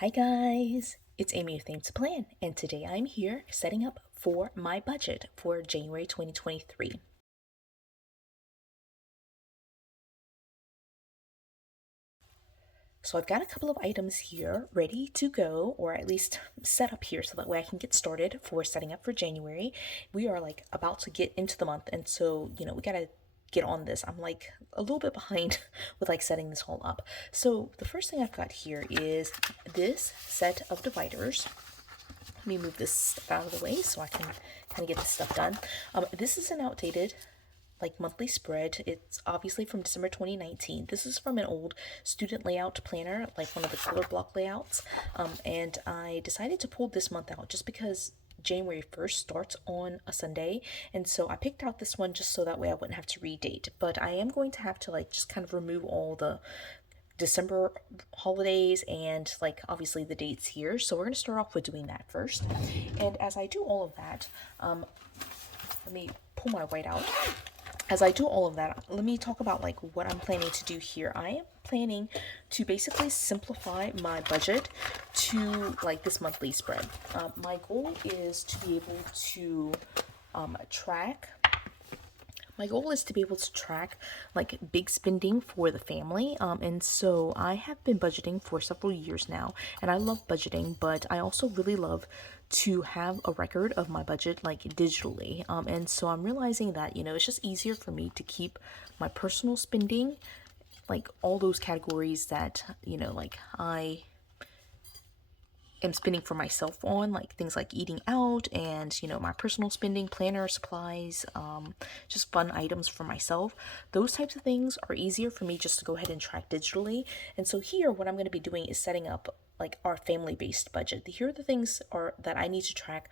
Hi guys, it's Amy of Things to Plan, and today I'm here setting up for my budget for January 2023. So I've got a couple of items here ready to go, or at least set up here so that way I can get started for setting up for January. We are like about to get into the month, and so we gotta get on this. I'm like a little bit behind with like setting this all up. So the first thing I've got here is this set of dividers. Let me move this stuff out of the way so I can kind of get this stuff done. This is an outdated like monthly spread. It's obviously from December 2019. This is from an old student layout planner, like one of the color block layouts. And I decided to pull this month out just because January 1st starts on a Sunday, and so I picked out this one just so that way I wouldn't have to redate. But I am going to have to like just kind of remove all the December holidays and like obviously the dates here. So we're going to start off with doing that first. And as I do all of that, let me pull my white out. As I do all of that, let me talk about like what I'm planning to do here. I am planning to basically simplify my budget to like this monthly spread. My goal is to be able to track my goal is to be able to track like big spending for the family. And so I have been budgeting for several years now, and I love budgeting, but I also really love to have a record of my budget like digitally. And so I'm realizing that, it's just easier for me to keep my personal spending, like all those categories that, like I am spending for myself on, like things like eating out and my personal spending, planner, supplies, just fun items for myself. Those types of things are easier for me just to go ahead and track digitally. And so here what I'm going to be doing is setting up like our family based budget. Here are the things are that I need to track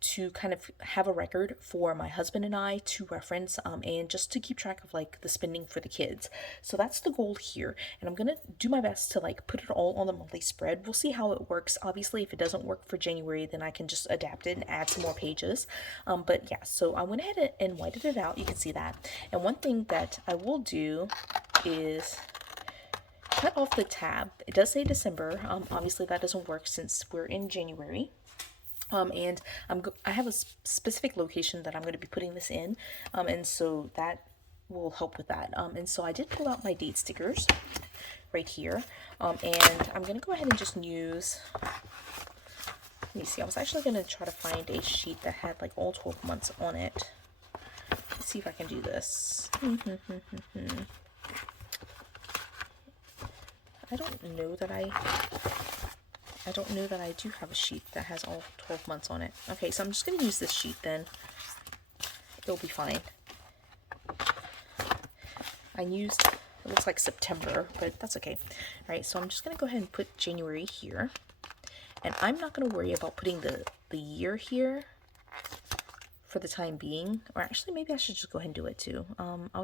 to kind of have a record for my husband and I to reference, and just to keep track of like the spending for the kids. So that's the goal here, and I'm gonna do my best to like put it all on the monthly spread. We'll see how it works. Obviously, if it doesn't work for January, then I can just adapt it and add some more pages. But yeah, so I went ahead and whited it out. You can see that. And one thing that I will do is cut off the tab. It does say December. Obviously that doesn't work since we're in January. And I have a specific location that I'm going to be putting this in, and so that will help with that. And so I did pull out my date stickers right here, and I'm going to go ahead and just use. Let me see. I was actually going to try to find a sheet that had like all 12 months on it. Let's see if I can do this. I don't know that I do have a sheet that has all 12 months on it. Okay, so I'm just going to use this sheet then. It'll be fine. I used, it looks like September, but that's okay. Alright, so I'm just going to go ahead and put January here. And I'm not going to worry about putting the year here for the time being. Or actually, maybe I should just go ahead and do it too. I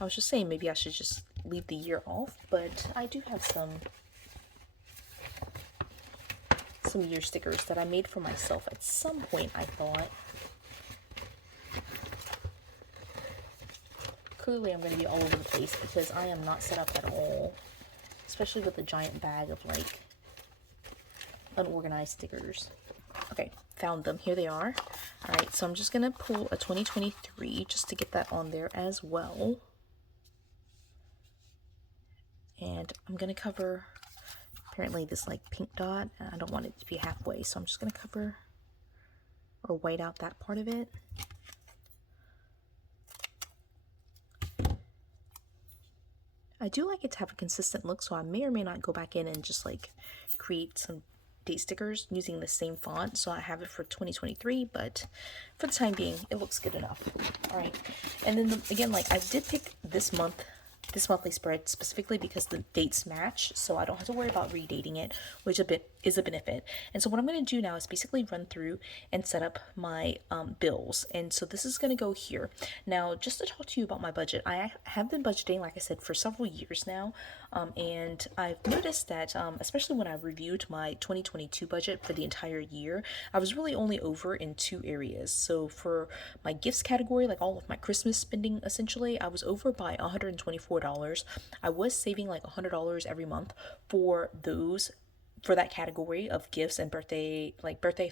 was just saying maybe I should just leave the year off, but I do have some year stickers that I made for myself at some point, I thought. Clearly I'm going to be all over the place because I am not set up at all, especially with a giant bag of like unorganized stickers. Okay, found them. Here they are. Alright, so I'm just going to pull a 2023 just to get that on there as well. And I'm going to cover apparently this like pink dot. I don't want it to be halfway, so I'm just going to cover or white out that part of it. I do like it to have a consistent look, so I may or may not go back in and just like create some date stickers using the same font. So I have it for 2023, but for the time being, it looks good enough. All right, and then again, like I did pick this monthly spread specifically because the dates match, so I don't have to worry about redating it, which is a benefit. And so what I'm going to do now is basically run through and set up my bills. And so this is going to go here. Now, just to talk to you about my budget, I have been budgeting, like I said, for several years now, and I've noticed that, especially when I reviewed my 2022 budget for the entire year, I was really only over in two areas. So for my gifts category, like all of my Christmas spending, essentially, I was over by $124. I was saving like $100 every month for those for that category of gifts and birthday,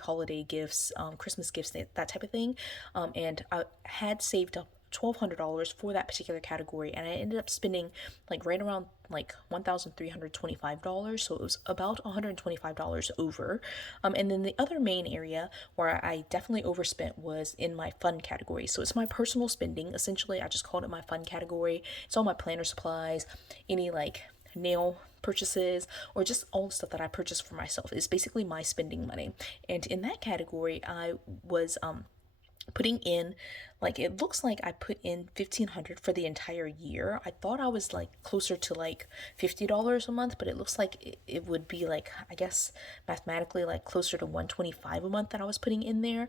holiday gifts, Christmas gifts, that type of thing. And I had saved up $1,200 for that particular category, and I ended up spending like right around like $1,325. So it was about $125 over. And then the other main area where I definitely overspent was in my fun category. So it's my personal spending. Essentially, I just called it my fun category. It's all my planner supplies, any like nail purchases, or just all the stuff that I purchased for myself. Is basically my spending money. And in that category, I was putting in, like, it looks like I put in 1,500 for the entire year. I thought I was like closer to like $50 a month, but it looks like it would be like, I guess mathematically, like closer to 125 a month that I was putting in there.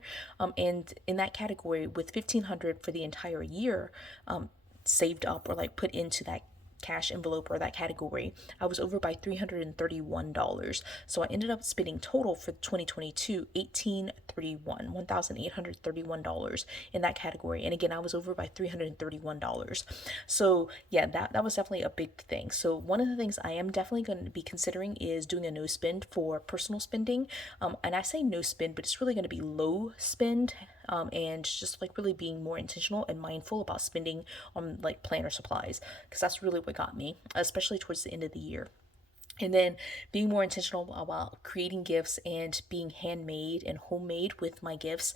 And in that category, with 1,500 for the entire year saved up or like put into that cash envelope or that category, I was over by $331. So I ended up spending total for 2022 $1,831 in that category. And again, I was over by $331. So yeah, that was definitely a big thing. So one of the things I am definitely going to be considering is doing a no spend for personal spending. And I say no spend, but it's really going to be low spend. And just like really being more intentional and mindful about spending on like planner supplies, because that's really what got me, especially towards the end of the year. And then being more intentional about creating gifts and being handmade and homemade with my gifts.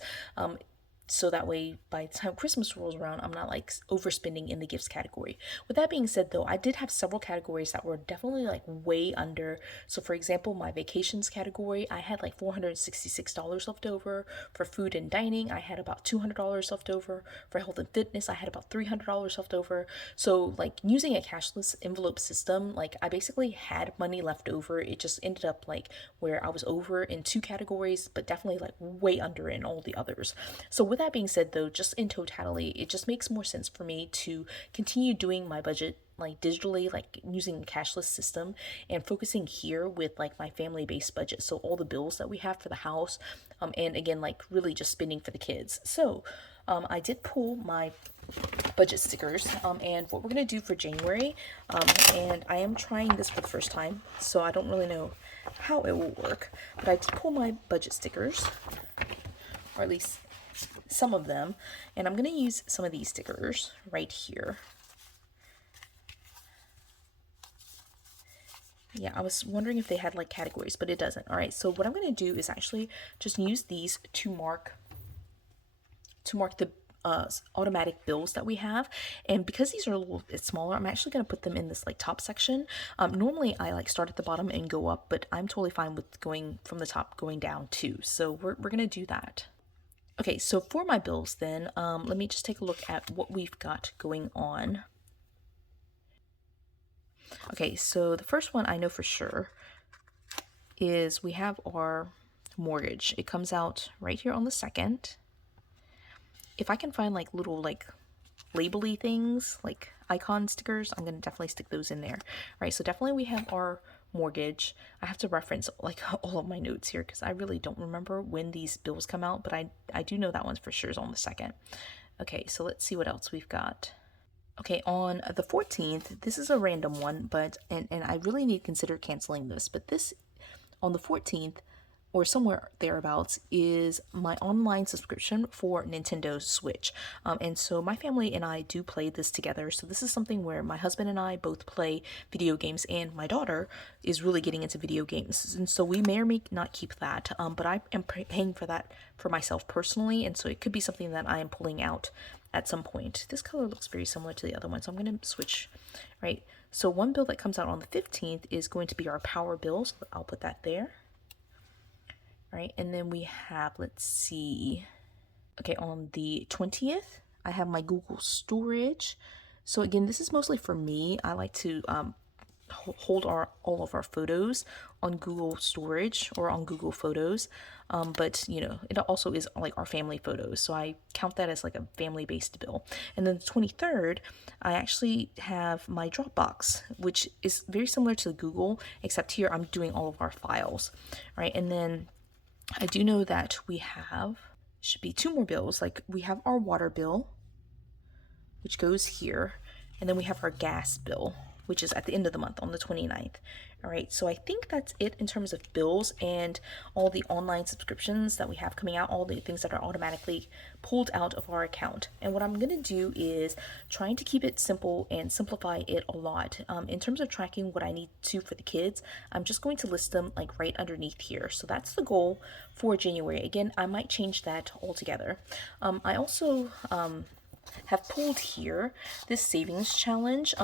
So that way, by the time Christmas rolls around, I'm not like overspending in the gifts category. With that being said, though, I did have several categories that were definitely like way under. So, for example, my vacations category, I had like $466 left over. For food and dining, I had about $200 left over. For health and fitness, I had about $300 left over. So, like using a cashless envelope system, like I basically had money left over. It just ended up like where I was over in two categories, but definitely like way under in all the others. So, with that being said, though, just in totality, it just makes more sense for me to continue doing my budget like digitally, like using a cashless system, and focusing here with like my family based budget. So all the bills that we have for the house, and again, like really just spending for the kids. So I did pull my budget stickers, and what we're gonna do for January, and I am trying this for the first time, so I don't really know how it will work, but I did pull my budget stickers, or at least some of them, and I'm going to use some of these stickers right here. Yeah, I was wondering if they had like categories, but it doesn't. All right, so what I'm going to do is actually just use these to mark the automatic bills that we have. And because these are a little bit smaller, I'm actually going to put them in this like top section. Normally I like start at the bottom and go up, but I'm totally fine with going from the top going down too. So we're going to do that. Okay, so for my bills then, let me just take a look at what we've got going on. Okay, so the first one I know for sure is we have our mortgage. It comes out right here on the 2nd. If I can find like little like label-y things, like icon stickers, I'm going to definitely stick those in there. All right, so definitely we have our mortgage. I have to reference like all of my notes here because I really don't remember when these bills come out, but I do know that one's for sure is on the 2nd. Okay, so let's see what else we've got. Okay, on the 14th, this is a random one, but and I really need to consider canceling this, but this on the 14th or somewhere thereabouts is my online subscription for Nintendo Switch. And so my family and I do play this together. So this is something where my husband and I both play video games, and my daughter is really getting into video games. And so we may or may not keep that, but I am paying for that for myself personally. And so it could be something that I am pulling out at some point. This color looks very similar to the other one, so I'm going to switch, right? So one bill that comes out on the 15th is going to be our power bill. So I'll put that there. Right, and then we have, let's see, okay, on the 20th, I have my Google storage. So again, this is mostly for me. I like to hold all of our photos on Google storage or on Google Photos, but you know, it also is like our family photos, so I count that as like a family-based bill. And then the 23rd, I actually have my Dropbox, which is very similar to Google, except here I'm doing all of our files, right? And then I do know that we have, should be 2 more bills. Like we have our water bill, which goes here, and then we have our gas bill, which is at the end of the month on the 29th, All right, so I think that's it in terms of bills and all the online subscriptions that we have coming out, all the things that are automatically pulled out of our account. And what I'm going to do is trying to keep it simple and simplify it a lot. In terms of tracking what I need to for the kids, I'm just going to list them like right underneath here. So that's the goal for January. Again, I might change that altogether. I also have pulled here this savings challenge.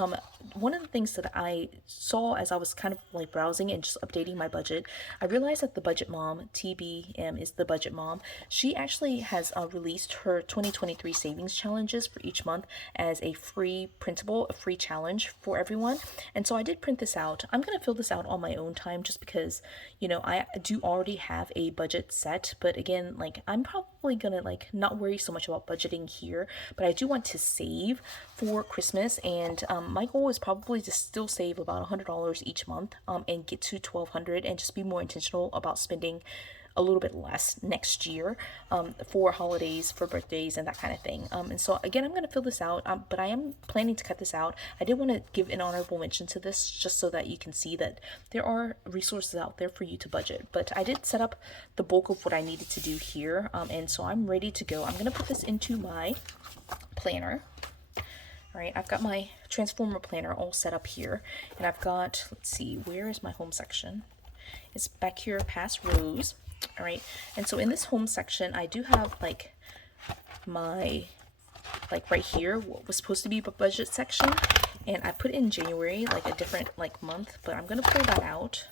One of the things that I saw as I was kind of like browsing and just updating my budget, I realized that the Budget Mom, TBM is the Budget Mom, she actually has released her 2023 savings challenges for each month as a free printable, a free challenge for everyone. And so I did print this out. I'm going to fill this out on my own time just because, you know, I do already have a budget set, but again, like I'm probably going to like not worry so much about budgeting here, but I do want to save for Christmas, and my goal is probably to still save about $100 each month and get to 1,200 and just be more intentional about spending a little bit less next year for holidays, for birthdays, and that kind of thing. And so again, I'm going to fill this out, but I am planning to cut this out. I did want to give an honorable mention to this just so that you can see that there are resources out there for you to budget. But I did set up the bulk of what I needed to do here, and so I'm ready to go. I'm going to put this into my planner. All right, I've got my Transformer planner all set up here, and I've got, let's see, where is my home section? It's back here past rows. All right, and so in this home section, I do have like my, like right here, what was supposed to be a budget section, and I put in January, like a different like month, but I'm gonna pull that out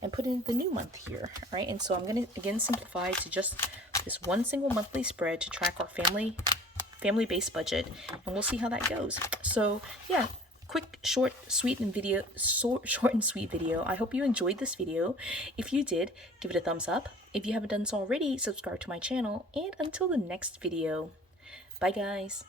and put in the new month here. All right, and so I'm gonna again simplify to just this one single monthly spread to track our family-based budget, and we'll see how that goes. So yeah, quick, short, sweet and video, short and sweet video. I hope you enjoyed this video. If you did, give it a thumbs up. If you haven't done so already, subscribe to my channel, and until the next video, bye guys.